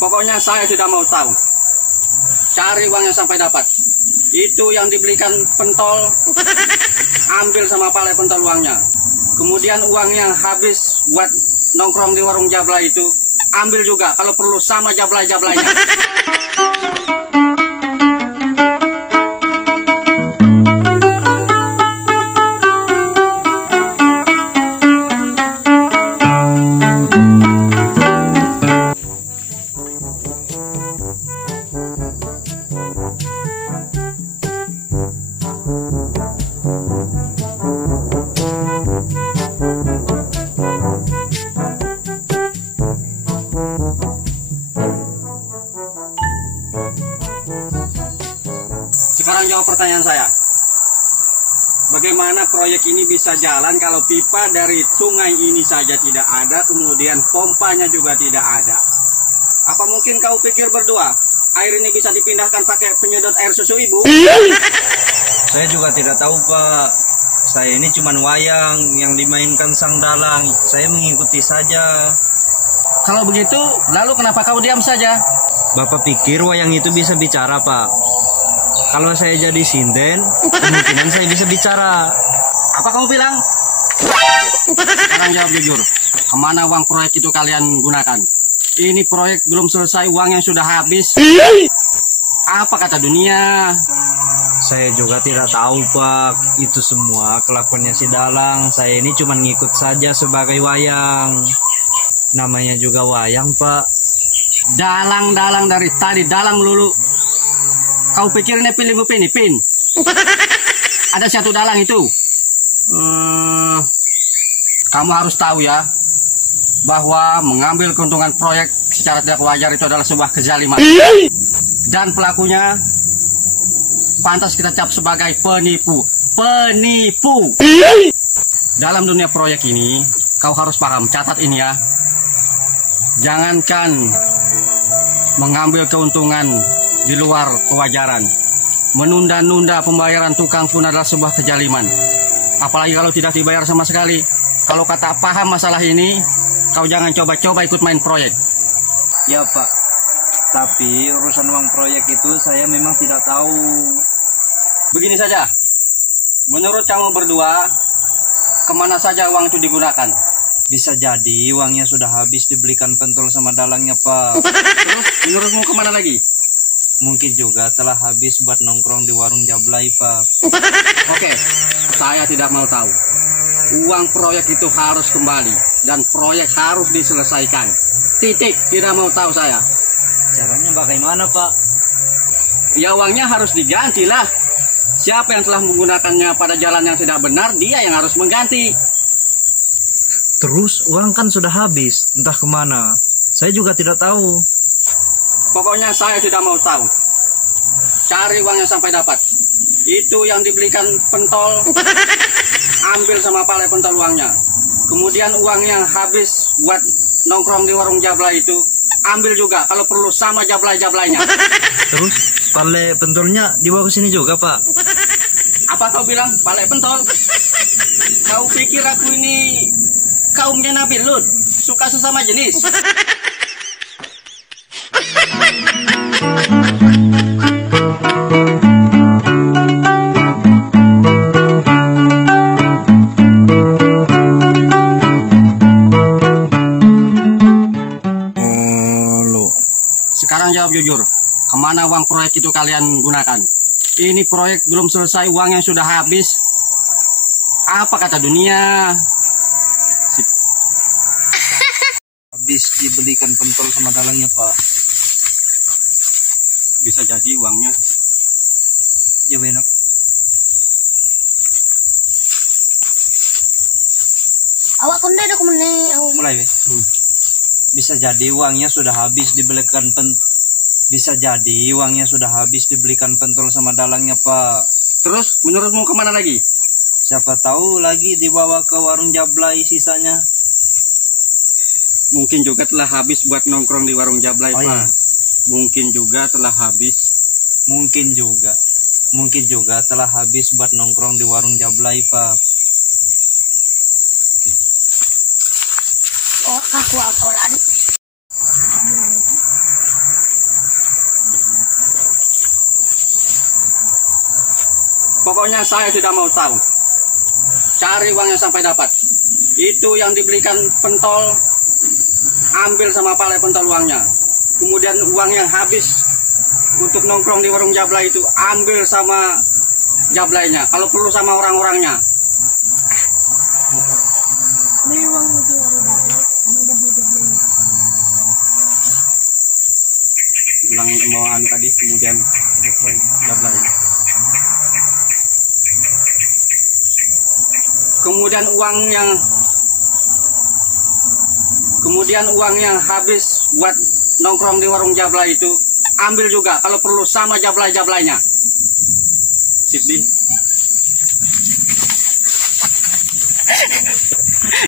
Pokoknya saya tidak mau tahu. Cari uangnya sampai dapat. Itu yang dibelikan pentol, ambil sama Pak Le pentol uangnya. Kemudian uang yang habis buat nongkrong di warung Jablay itu, ambil juga kalau perlu sama Jablay-Jablaynya. Sekarang jawab pertanyaan saya. Bagaimana proyek ini bisa jalan kalau pipa dari sungai ini saja tidak ada, kemudian pompanya juga tidak ada? Apa mungkin kau pikir berdua, air ini bisa dipindahkan pakai penyedot air susu ibu? Saya juga tidak tahu, Pak. Saya ini cuma wayang yang dimainkan sang dalang. Saya mengikuti saja. Kalau begitu, lalu kenapa kau diam saja? Bapak pikir wayang itu bisa bicara, Pak? Kalau saya jadi sinden, kemungkinan saya bisa bicara. Apa kamu bilang? Sekarang jawab jujur. Kemana uang proyek itu kalian gunakan? Ini proyek belum selesai, uangnya sudah habis. Apa kata dunia? Saya juga tidak tahu, Pak. Itu semua kelakuannya si dalang. Saya ini cuma ngikut saja sebagai wayang. Namanya juga wayang, Pak. Dalang-dalang dari tadi, dalang melulu. Kau pikir ini pin? Ada satu dalang itu. Kamu harus tahu ya, bahwa mengambil keuntungan proyek secara tidak wajar itu adalah sebuah kezaliman. Dan pelakunya pantas kita cap sebagai penipu. Penipu. Dalam dunia proyek ini, kau harus paham, catat ini ya. Jangankan mengambil keuntungan di luar kewajaran, menunda-nunda pembayaran tukang pun adalah sebuah kezaliman. Apalagi kalau tidak dibayar sama sekali. Kalau kata paham masalah ini, kau jangan coba-coba ikut main proyek. Ya, Pak. Tapi urusan uang proyek itu saya memang tidak tahu. Begini saja, menurut kamu berdua, kemana saja uang itu digunakan? Bisa jadi uangnya sudah habis dibelikan pentol sama dalangnya, Pak. Terus menurutmu kemana lagi? Mungkin juga telah habis buat nongkrong di warung Jablay, Pak. Oke, saya tidak mau tahu. Uang proyek itu harus kembali dan proyek harus diselesaikan. Titik, tidak mau tahu saya. Caranya bagaimana, Pak? Ya uangnya harus diganti lah. Siapa yang telah menggunakannya pada jalan yang tidak benar, dia yang harus mengganti. Terus uang kan sudah habis, entah kemana. Saya juga tidak tahu. Pokoknya saya tidak mau tahu. Cari uangnya sampai dapat. Itu yang dibelikan pentol, ambil sama Pak Le pentol uangnya. Kemudian uang yang habis buat nongkrong di warung Jablay itu, ambil juga kalau perlu sama Jablay-Jablaynya. Terus Pak Le pentolnya dibawa ke sini juga, Pak? Apa kau bilang Pak Le pentol? Kau pikir aku ini kaumnya Nabi Lut, suka sesama jenis? Sekarang jawab jujur, kemana uang proyek itu kalian gunakan? Ini proyek belum selesai, uangnya sudah habis. Apa kata dunia? Habis dibelikan pentol sama dalangnya, Pak. Bisa jadi uangnya. Ya benar. Awak konde ada kemana? Mulai, Bisa jadi uangnya sudah habis dibelikan pentol sama dalangnya, Pak. Terus menurutmu kemana lagi? Siapa tahu lagi dibawa ke warung Jablay sisanya. Mungkin juga telah habis buat nongkrong di warung Jablay, Pak. Iya. Mungkin juga telah habis. Mungkin juga telah habis buat nongkrong di warung Jablay, Pak. Oh, aku lagi. Pokoknya saya tidak mau tahu. Cari uangnya sampai dapat. Itu yang dibelikan pentol, ambil sama Pak Le pentol uangnya. Kemudian uang yang habis untuk nongkrong di warung Jablay itu, ambil sama Jablaynya. Kalau perlu sama orang-orangnya. Beli uang di warung Jablay sama Jablay. Ulang mau anu tadi, kemudian Jablay. Kemudian uang yang habis buat nongkrong di warung Jablay itu, ambil juga kalau perlu sama Jablay-Jablaynya. Sip, Di.